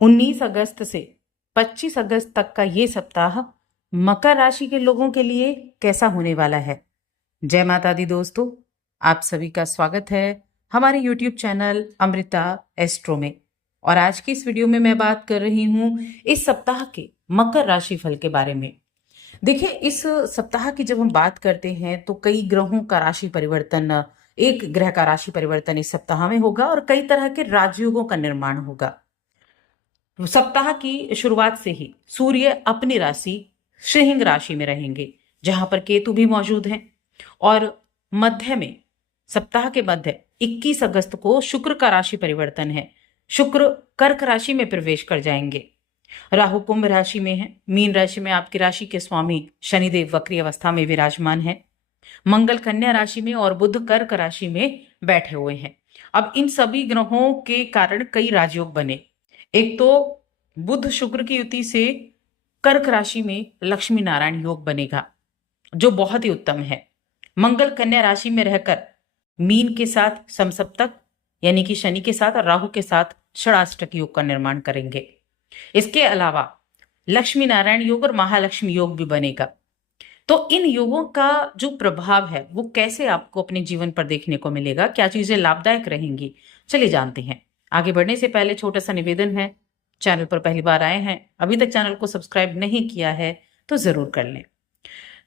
19 अगस्त से 25 अगस्त तक का ये सप्ताह मकर राशि के लोगों के लिए कैसा होने वाला है। जय माता दी दोस्तों, आप सभी का स्वागत है हमारे YouTube चैनल अमृता एस्ट्रो में। और आज की इस वीडियो में मैं बात कर रही हूँ इस सप्ताह के मकर राशि फल के बारे में। देखिए, इस सप्ताह की जब हम बात करते हैं तो कई ग्रहों का राशि परिवर्तन, एक ग्रह का राशि परिवर्तन इस सप्ताह में होगा और कई तरह के राजयोगों का निर्माण होगा। सप्ताह की शुरुआत से ही सूर्य अपनी राशि सिंह राशि में रहेंगे, जहां पर केतु भी मौजूद हैं। और मध्य में, सप्ताह के मध्य 21 अगस्त को शुक्र का राशि परिवर्तन है। शुक्र कर्क राशि में प्रवेश कर जाएंगे। राहु कुंभ राशि में है। मीन राशि में आपकी राशि के स्वामी शनिदेव वक्री अवस्था में विराजमान है। मंगल कन्या राशि में और बुध कर्क राशि में बैठे हुए हैं। अब इन सभी ग्रहों के कारण कई राजयोग बने। एक तो बुध शुक्र की युति से कर्क राशि में लक्ष्मी नारायण योग बनेगा, जो बहुत ही उत्तम है। मंगल कन्या राशि में रहकर मीन के साथ समसप्तक यानी कि शनि के साथ और राहु के साथ षडाष्टक योग का निर्माण करेंगे। इसके अलावा लक्ष्मी नारायण योग और महालक्ष्मी योग भी बनेगा। तो इन योगों का जो प्रभाव है वो कैसे आपको अपने जीवन पर देखने को मिलेगा, क्या चीजें लाभदायक रहेंगी, चलिए जानते हैं। आगे बढ़ने से पहले छोटा सा निवेदन है, चैनल पर पहली बार आए हैं, अभी तक चैनल को सब्सक्राइब नहीं किया है तो जरूर कर लें।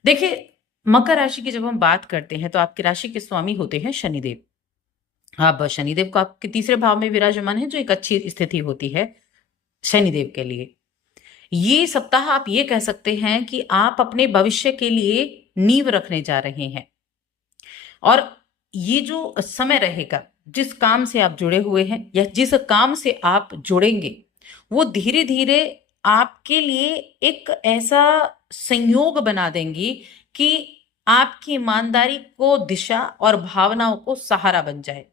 देखिए, मकर राशि की जब हम बात करते हैं तो आपकी राशि के स्वामी होते हैं शनिदेव। अब शनिदेव को आपके तीसरे भाव में विराजमान है, जो एक अच्छी स्थिति होती है शनिदेव के लिए। ये सप्ताह आप ये कह सकते हैं कि आप अपने भविष्य के लिए नींव रखने जा रहे हैं। और ये जो समय रहेगा, जिस काम से आप जुड़े हुए हैं या जिस काम से आप जुड़ेंगे, वो धीरे धीरे आपके लिए एक ऐसा संयोग बना देंगी कि आपकी ईमानदारी को दिशा और भावनाओं को सहारा बन जाए।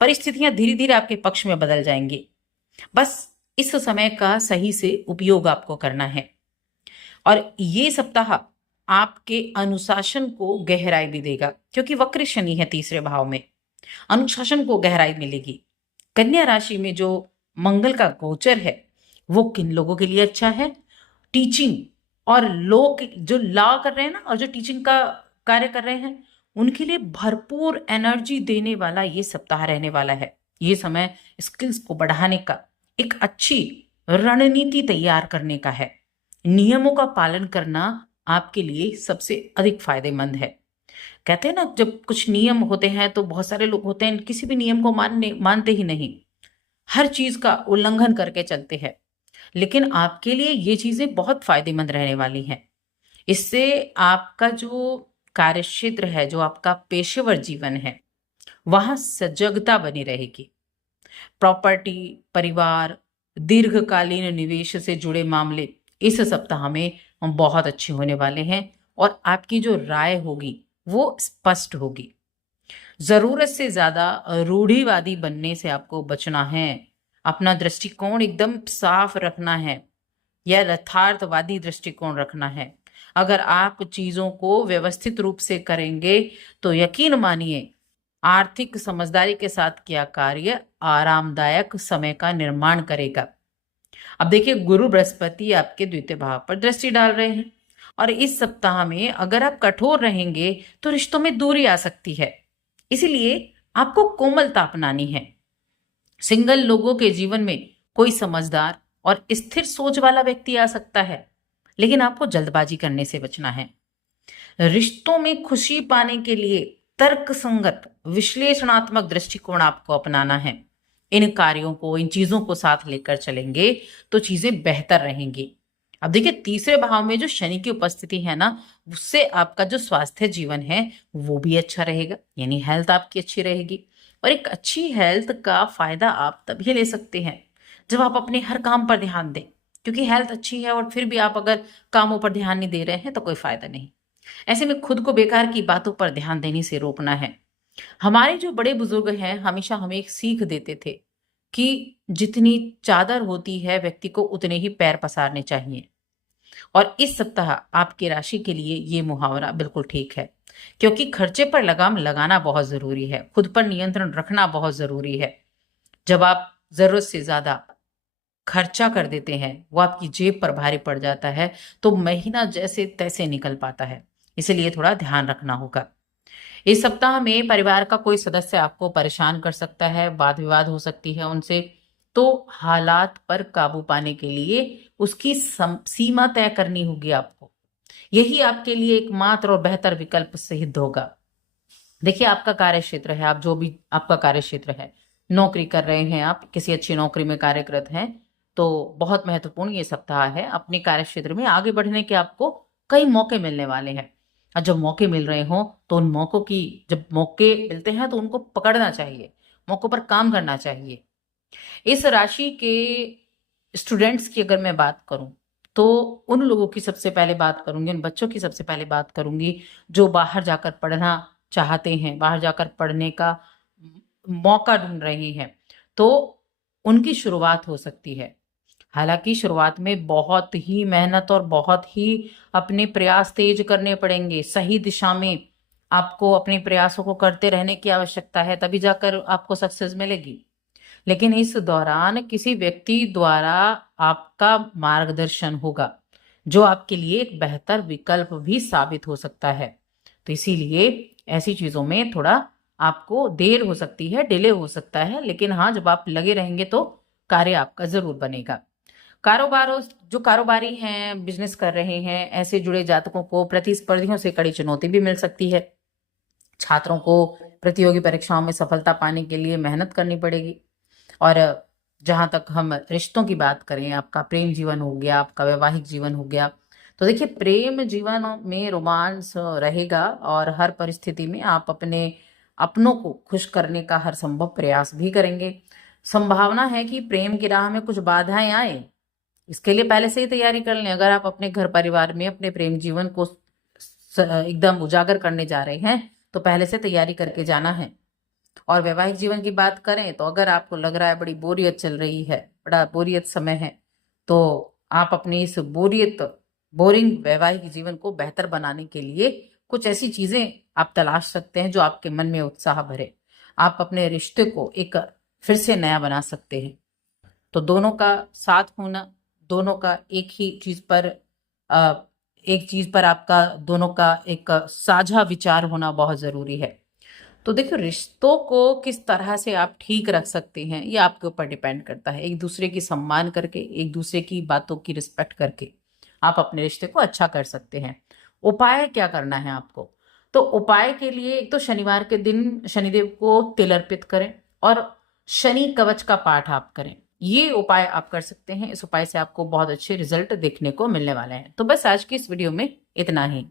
परिस्थितियां धीरे धीरे आपके पक्ष में बदल जाएंगी। बस इस समय का सही से उपयोग आपको करना है। और ये सप्ताह आपके अनुशासन को गहराई भी देगा, क्योंकि वक्र शनि है तीसरे भाव में, अनुशासन को गहराई मिलेगी। कन्या राशि में जो मंगल का गोचर है वो किन लोगों के लिए अच्छा है? टीचिंग और लोग जो लॉ कर रहे हैं ना, और जो टीचिंग का कार्य कर रहे हैं, उनके लिए भरपूर एनर्जी देने वाला ये सप्ताह रहने वाला है। ये समय स्किल्स को बढ़ाने का, एक अच्छी रणनीति तैयार करने का है। नियमों का पालन करना आपके लिए सबसे अधिक फायदेमंद है। कहते हैं ना, जब कुछ नियम होते हैं तो बहुत सारे लोग होते हैं किसी भी नियम को मानते ही नहीं, हर चीज का उल्लंघन करके चलते हैं। लेकिन आपके लिए ये चीजें बहुत फायदेमंद रहने वाली हैं। इससे आपका जो कार्य क्षेत्र है, जो आपका पेशेवर जीवन है, वहां सजगता बनी रहेगी। प्रॉपर्टी, परिवार, दीर्घकालीन निवेश से जुड़े मामले इस सप्ताह में बहुत अच्छे होने वाले हैं और आपकी जो राय होगी वो स्पष्ट होगी। जरूरत से ज्यादा रूढ़िवादी बनने से आपको बचना है। अपना दृष्टिकोण एकदम साफ रखना है या यथार्थवादी दृष्टिकोण रखना है। अगर आप चीजों को व्यवस्थित रूप से करेंगे तो यकीन मानिए, आर्थिक समझदारी के साथ किया कार्य आरामदायक समय का निर्माण करेगा। अब देखिए, गुरु बृहस्पति आपके द्वितीय भाव पर दृष्टि डाल रहे हैं और इस सप्ताह में अगर आप कठोर रहेंगे तो रिश्तों में दूरी आ सकती है। इसीलिए आपको कोमलता अपनानी है। सिंगल लोगों के जीवन में कोई समझदार और स्थिर सोच वाला व्यक्ति आ सकता है, लेकिन आपको जल्दबाजी करने से बचना है। रिश्तों में खुशी पाने के लिए तर्कसंगत विश्लेषणात्मक दृष्टिकोण आपको अपनाना है। इन कार्यों को, इन चीजों को साथ लेकर चलेंगे तो चीजें बेहतर रहेंगी। अब देखिए, तीसरे भाव में जो शनि की उपस्थिति है ना, उससे आपका जो स्वास्थ्य जीवन है वो भी अच्छा रहेगा, यानी हेल्थ आपकी अच्छी रहेगी। और एक अच्छी हेल्थ का फायदा आप तभी ले सकते हैं जब आप अपने हर काम पर ध्यान दें, क्योंकि हेल्थ अच्छी है और फिर भी आप अगर कामों पर ध्यान नहीं दे रहे हैं तो कोई फायदा नहीं। ऐसे में खुद को बेकार की बातों पर ध्यान देने से रोकना है। हमारे जो बड़े बुजुर्ग हैं हमेशा हमें एक सीख देते थे कि जितनी चादर होती है व्यक्ति को उतने ही पैर पसारने चाहिए। और इस सप्ताह आपकी राशि के लिए ये मुहावरा बिल्कुल ठीक है, क्योंकि खर्चे पर लगाम लगाना बहुत जरूरी है, खुद पर नियंत्रण रखना बहुत जरूरी है। जब आप जरूरत से ज्यादा खर्चा कर देते हैं, वो आपकी जेब पर भारी पड़ जाता है, तो महीना जैसे तैसे निकल पाता है। इसीलिए थोड़ा ध्यान रखना होगा। इस सप्ताह में परिवार का कोई सदस्य आपको परेशान कर सकता है, वाद विवाद हो सकती है उनसे, तो हालात पर काबू पाने के लिए उसकी सीमा तय करनी होगी आपको। यही आपके लिए एकमात्र और बेहतर विकल्प सिद्ध होगा। देखिए, आपका कार्य क्षेत्र है, आप जो भी आपका कार्य क्षेत्र है, नौकरी कर रहे हैं, आप किसी अच्छी नौकरी में कार्यरत हैं, तो बहुत महत्वपूर्ण ये सप्ताह है। अपने कार्य क्षेत्र में आगे बढ़ने के आपको कई मौके मिलने वाले हैं, और जब मौके मिल रहे हों तो उन मौकों की, जब मौके मिलते हैं तो उनको पकड़ना चाहिए, मौकों पर काम करना चाहिए। इस राशि के स्टूडेंट्स की अगर मैं बात करूं, तो उन लोगों की सबसे पहले बात करूंगी, उन बच्चों की सबसे पहले बात करूंगी जो बाहर जाकर पढ़ना चाहते हैं, बाहर जाकर पढ़ने का मौका ढूंढ रहे हैं, तो उनकी शुरुआत हो सकती है। हालांकि शुरुआत में बहुत ही मेहनत और बहुत ही अपने प्रयास तेज करने पड़ेंगे, सही दिशा में आपको अपने प्रयासों को करते रहने की आवश्यकता है, तभी जाकर आपको सक्सेस मिलेगी। लेकिन इस दौरान किसी व्यक्ति द्वारा आपका मार्गदर्शन होगा, जो आपके लिए एक बेहतर विकल्प भी साबित हो सकता है। तो इसीलिए ऐसी चीजों में थोड़ा आपको देर हो सकती है, डिले हो सकता है, लेकिन हाँ, जब आप लगे रहेंगे तो कार्य आपका जरूर बनेगा। कारोबारों जो कारोबारी हैं, बिजनेस कर रहे हैं, ऐसे जुड़े जातकों को प्रतिस्पर्धियों से कड़ी चुनौती भी मिल सकती है। छात्रों को प्रतियोगी परीक्षाओं में सफलता पाने के लिए मेहनत करनी पड़ेगी। और जहां तक हम रिश्तों की बात करें, आपका प्रेम जीवन हो गया, आपका वैवाहिक जीवन हो गया, तो देखिए, प्रेम जीवन में रोमांस रहेगा, और हर परिस्थिति में आप अपने अपनों को खुश करने का हर संभव प्रयास भी करेंगे। संभावना है कि प्रेम की राह में कुछ बाधाएं आए, इसके लिए पहले से ही तैयारी कर लें। अगर आप अपने घर परिवार में अपने प्रेम जीवन को एकदम उजागर करने जा रहे हैं, तो पहले से तैयारी करके जाना है। और वैवाहिक जीवन की बात करें, तो अगर आपको लग रहा है बड़ी बोरियत चल रही है, बड़ा बोरियत समय है, तो आप अपनी इस बोरिंग वैवाहिक जीवन को बेहतर बनाने के लिए कुछ ऐसी चीजें आप तलाश सकते हैं जो आपके मन में उत्साह भरे। आप अपने रिश्ते को एक फिर से नया बना सकते हैं। तो दोनों का साथ होना, दोनों का एक चीज पर आपका दोनों का एक साझा विचार होना बहुत जरूरी है। तो देखिए, रिश्तों को किस तरह से आप ठीक रख सकते हैं, ये आपके ऊपर डिपेंड करता है। एक दूसरे की सम्मान करके, एक दूसरे की बातों की रिस्पेक्ट करके आप अपने रिश्ते को अच्छा कर सकते हैं। उपाय क्या करना है आपको? तो उपाय के लिए एक तो शनिवार के दिन शनिदेव को तिल अर्पित करें, और शनि कवच का पाठ आप करें। ये उपाय आप कर सकते हैं। इस उपाय से आपको बहुत अच्छे रिजल्ट देखने को मिलने वाले हैं। तो बस आज की इस वीडियो में इतना ही।